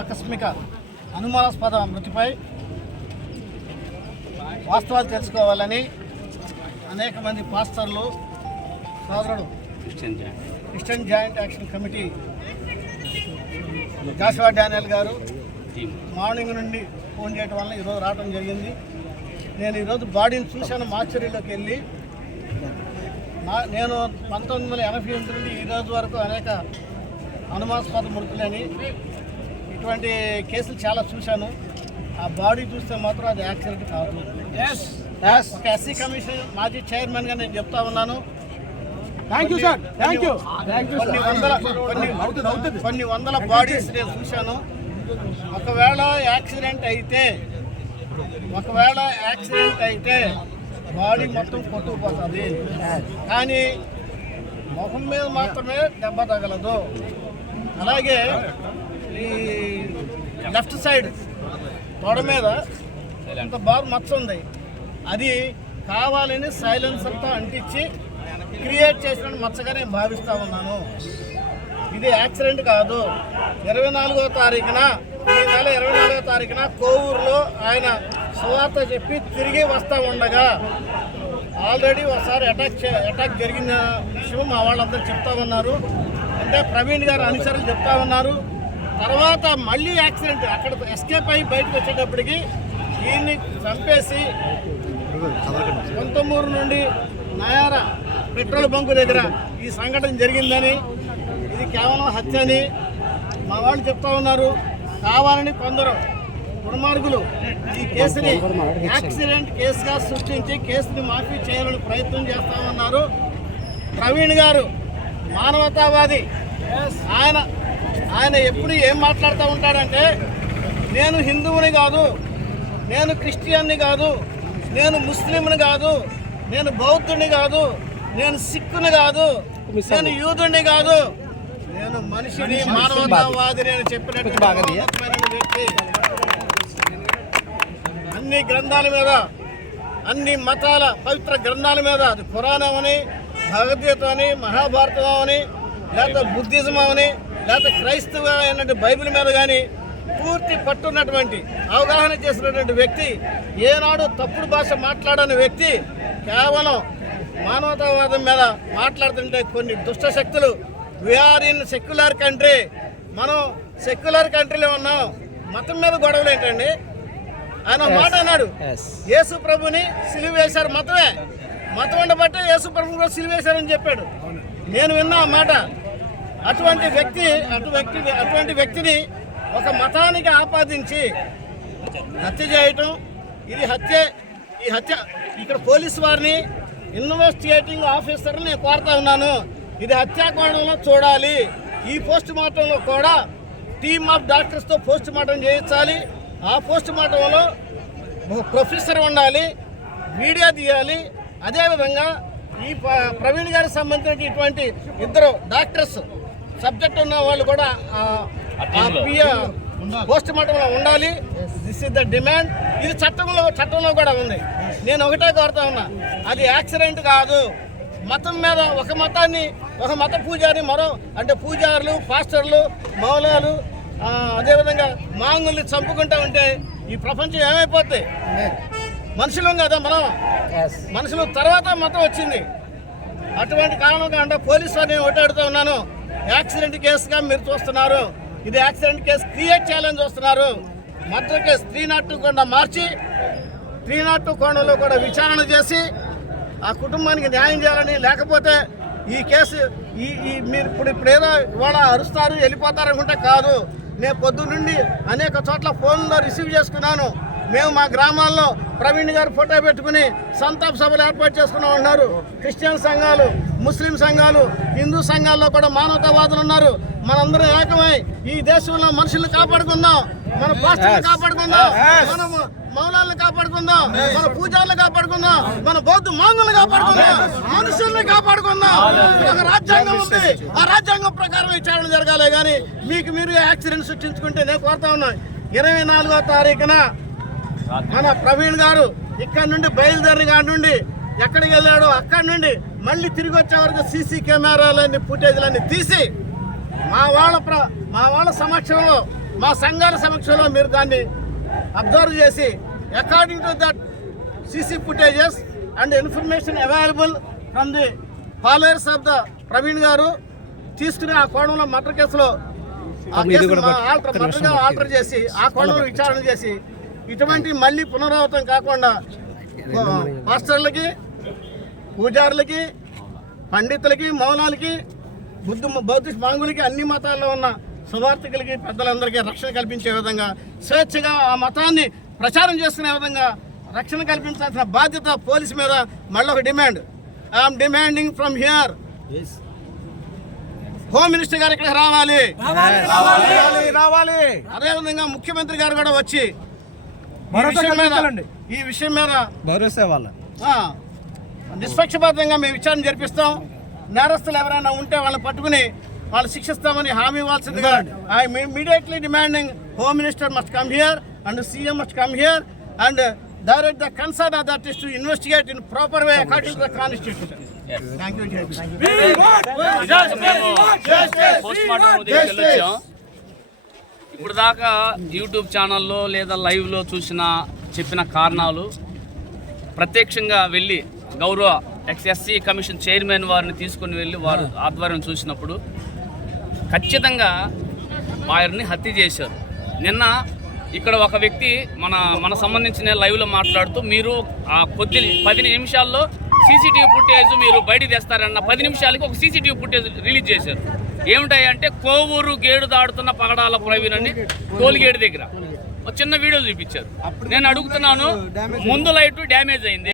ఆకస్మిక అనుమానాస్పద మృతిపై వాస్తవాలు తెలుసుకోవాలని అనేక మంది పాస్టర్లు సోదరుడు Christian joint action committee Joshua Daniel గారు మార్నింగ్ నుండి ఫోన్ చేయడం వల్ల ఈరోజు రావడం జరిగింది. నేను ఈరోజు బాడీని చూశాను మార్చరీలోకి వెళ్ళి. నా నేను పంతొమ్మిది వందల ఎనభై ఎనిమిది నుండి ఈ రోజు వరకు అనేక అనుమానాస్పద మృతులని ఇటువంటి కేసులు చాలా చూశాను. ఆ బాడీ చూస్తే మాత్రం అది యాక్సిడెంట్ కాదు. ఒక ఎస్సీ కమిషన్ మాజీ చైర్మన్గా నేను చెప్తా ఉన్నాను. Thank you sir thank you కొన్ని వందల కొన్ని కొన్ని వందల బాడీస్ నేను చూశాను. ఒకవేళ యాక్సిడెంట్ అయితే ఒకవేళ యాక్సిడెంట్ అయితే బాడీ మొత్తం కొట్టుకుపోతుంది. కానీ ముఖం మీద మాత్రమే దెబ్బ తగలదు. అలాగే ఈ లెఫ్ట్ సైడ్ తొడ మీద ఇంత బాగా మచ్చ ఉంది. అది కావాలని సైలెన్సర్తో అంటించి క్రియేట్ చేసిన మచ్చగా నేను భావిస్తూ ఉన్నాను. ఇది యాక్సిడెంట్ కాదు. ఇరవై నాలుగో తారీఖున ఈ నెల ఇరవై నాలుగో తారీఖున కోవూరులో ఆయన సువార్త చెప్పి తిరిగి వస్తూ ఉండగా ఆల్రెడీ ఒకసారి అటాక్ అటాక్ జరిగిన విషయం మా వాళ్ళందరూ చెప్తా ఉన్నారు. అంటే ప్రవీణ్ గారు అనుసరులు చెప్తా ఉన్నారు. తర్వాత మళ్ళీ యాక్సిడెంట్. అక్కడ ఎస్కేప్ అయి బయటకు వచ్చేటప్పటికి దీన్ని చంపేసి సొంతమూరు నుండి నయార పెట్రోల్ బంకు దగ్గర ఈ సంఘటన జరిగిందని ఇది కేవలం హత్య అని మా వాళ్ళు చెప్తా ఉన్నారు. కావాలని కొందరు దుర్మార్గులు ఈ కేసుని యాక్సిడెంట్ కేసుగా సృష్టించి కేసుని మాఫీ చేయాలని ప్రయత్నం చేస్తా ఉన్నారు. ప్రవీణ్ గారు మానవతావాది. ఆయన ఆయన ఎప్పుడు ఏం మాట్లాడుతూ ఉంటాడంటే నేను హిందువుని కాదు నేను క్రిస్టియన్ని కాదు నేను ముస్లింని కాదు నేను బౌద్ధుని కాదు నేను సిక్కుని కాదు నేను యూదుని కాదు నేను మనిషిని మానవతావాదిని అని చెప్పినట్టు వ్యక్తి. అన్ని గ్రంథాల మీద అన్ని మతాల పవిత్ర గ్రంథాల మీద అది పురాణం అని భగవద్గీత అని మహాభారతం అని లేకపోతే బుద్ధిజం అని లేకపోతే క్రైస్తవ అయినటువంటి బైబిల్ మీద కానీ పూర్తి పట్టున్నటువంటి అవగాహన చేసినటువంటి వ్యక్తి ఏనాడు తప్పుడు భాష మాట్లాడని వ్యక్తి కేవలం మానవతావాదం మీద మాట్లాడుతుంటే కొన్ని దుష్ట శక్తులు. We are in secular country మనం సెక్యులర్ కంట్రీలో ఉన్నాం. మతం మీద గొడవలు ఏంటండి? ఆయన మాట అన్నాడు. యేసు ప్రభుని సిలువ వేశారు మతమే. మతం ఉండబట్టే యేసు ప్రభు కూడా సిలువ వేశారని చెప్పాడు నేను విన్నా ఆ మాట. అటువంటి వ్యక్తి అటు వ్యక్తి అటువంటి వ్యక్తిని ఒక మతానికి ఆపాదించి హత్య చేయటం ఇది హత్య ఈ హత్య ఇక్కడ పోలీసు వారిని ఇన్వెస్టిగేటింగ్ ఆఫీసర్ని నేను కోరుతా ఉన్నాను. ఇది హత్యాకోణంలో చూడాలి. ఈ పోస్ట్ మార్టంలో కూడా టీమ్ ఆఫ్ డాక్టర్స్తో పోస్ట్ మార్టం చేయించాలి. ఆ పోస్ట్ మార్టంలో ప్రొఫెసర్ ఉండాలి. మీడియా తీయాలి. అదేవిధంగా ఈ ప- ప్రవీణ్ గారికి సంబంధించిన ఇటువంటి ఇద్దరు డాక్టర్స్ సబ్జెక్ట్ ఉన్న వాళ్ళు కూడా పోస్ట్ మార్టంలో ఉండాలి. దిస్ ఇస్ ద డిమాండ్ ఇది చట్టంలో చట్టంలో కూడా ఉంది. నేను ఒకటే కోరుతా ఉన్నా. అది యాక్సిడెంట్ కాదు. మతం మీద ఒక మతాన్ని ఒక మత పూజారి మరో అంటే పూజారులు పాస్టర్లు మౌలాలు ఆ, అదేవిధంగా మాంగుల్ని చంపుకుంటా ఉంటే ఈ ప్రపంచం ఏమైపోద్ది? మనుషులం కదా మనం. మనుషులు తర్వాత మతం వచ్చింది. అటువంటి కారణంగా అంటే పోలీసు వారిని అడుగుతా ఉన్నాను. యాక్సిడెంట్ కేసుగా మీరు చూస్తున్నారు. ఇది యాక్సిడెంట్ కేసు క్రియేట్ చేయాలని చూస్తున్నారు. Murder case three nought two మార్చి త్రీ నాట్ టూ కోణంలో కూడా విచారణ చేసి ఆ కుటుంబానికి న్యాయం చేయాలని లేకపోతే ఈ కేసు ఈ ఈ మీరు ఇప్పుడు ఇప్పుడు ఏదో ఇవాళ అరుస్తారు వెళ్ళిపోతారనుకుంటే కాదు. నేను పొద్దున్నుండి అనేక చోట్ల ఫోన్లో రిసీవ్ చేసుకున్నాను. మేము మా గ్రామాల్లో ప్రవీణ్ గారు ఫోటో పెట్టుకుని సంతాప సభలు ఏర్పాటు చేసుకున్నాం అంటున్నారు క్రిస్టియన్ సంఘాలు ముస్లిం సంఘాలు హిందూ సంఘాల్లో కూడా మానవతావాదులు ఉన్నారు. మనందరం ఏకమై ఈ దేశంలో మనుషుల్ని కాపాడుకుందాం. మన పాస్టర్ని కాపాడుకుందాం. మనం మౌలాలను కాపాడుకుందాం. మన పూజారులు కాపాడుకుందాం. మన బౌద్ధ మాంగులను కాపాడుకుందాం. మనుషుల్ని కాపాడుకుందాం. ఒక రాజ్యాంగం ఉంది. ఆ రాజ్యాంగం ప్రకారం విచారణ జరగాలి కానీ మీకు మీరు యాక్సిడెంట్ సృష్టించుకుంటే నేను కోరుతా ఉన్నాను. ఇరవై నాలుగో తారీఖున మన ప్రవీణ్ గారు ఇక్కడ నుండి బయలుదేరి నుండి ఎక్కడికి వెళ్ళాడో అక్కడి నుండి మళ్ళీ తిరిగి వచ్చే వరకు సీసీ కెమెరాలన్నీ ఫుటేజ్లన్నీ తీసి మా వాళ్ళ ప్ర మా వాళ్ళ సమక్షంలో మా సంఘాల సమక్షంలో మీరు దాన్ని అబ్జర్వ్ చేసి according to that CC footages and information available from the followers of the Praveen గారు తీసుకుని ఆ కోణంలో మర్డర్ కేసులో ఆ కేసును మా ఆల్టర్ మర్డర్గా ఆల్టర్ చేసి ఆ కోణంలో విచారణ చేసి ఇటువంటి మళ్ళీ పునరావృతం కాకుండా ఆ, పాస్టర్లకి పూజారులకి పండితులకి మౌనాలకి బుద్ధ బౌద్ధ మాంగులకి అన్ని మతాల్లో ఉన్న సువార్థికులకి పెద్దలందరికీ రక్షణ కల్పించే విధంగా స్వేచ్ఛగా ఆ మతాన్ని ప్రచారం చేసుకునే విధంగా రక్షణ కల్పించాల్సిన బాధ్యత పోలీసు మీద మళ్ళీ ఒక demand. I'm demanding from here home minister గారు ఇక్కడికి రావాలి. రావాలి రావాలి. అదేవిధంగా ముఖ్యమంత్రి గారు కూడా వచ్చి ఈ భరోసా విషయం మీద కల్పించాలండి. ఈ విషయం మీద భరోసా వాళ్ళ నిష్పక్షపాతంగా మేము విచారణ జరిపిస్తాం నేరస్తులు ఎవరైనా ఉంటే వాళ్ళని పట్టుకుని వాళ్ళు శిక్షిస్తామని హామీ ఇవ్వాల్సిందిగా I immediately demanding home minister must come here and CM must come here and direct the concern is to investigate in proper way according to the ఇప్పుడు దాకా యూట్యూబ్ ఛానల్లో లేదా లైవ్లో చూసిన చెప్పిన కారణాలు ప్రత్యక్షంగా వెళ్ళి గౌరవ ఎక్స్ఎస్సి కమిషన్ చైర్మన్ వారిని తీసుకొని వెళ్ళి వారు ఆధ్వర్యం చూసినప్పుడు ఖచ్చితంగా వారిని హత్య చేశారు. నిన్న ఇక్కడ ఒక వ్యక్తి మన మన సంబంధించిన లైవ్లో మాట్లాడుతూ మీరు ఆ కొద్ది పది నిమిషాల్లో సీసీటీవీ ఫుటేజ్ మీరు బయటికి తెస్తారన్న పది నిమిషాలకి ఒక సీసీటీవీ ఫుటేజ్ రిలీజ్ చేశారు. ఏమిటాయంటే కోవూరు గేడు దాడుతున్న పగడాల ప్రవీణ్ అని టోల్ గేట్ దగ్గర. ఒక చిన్న వీడియో చూపించారు. నేను అడుగుతున్నాను ముందు లైట్ డ్యామేజ్ అయింది.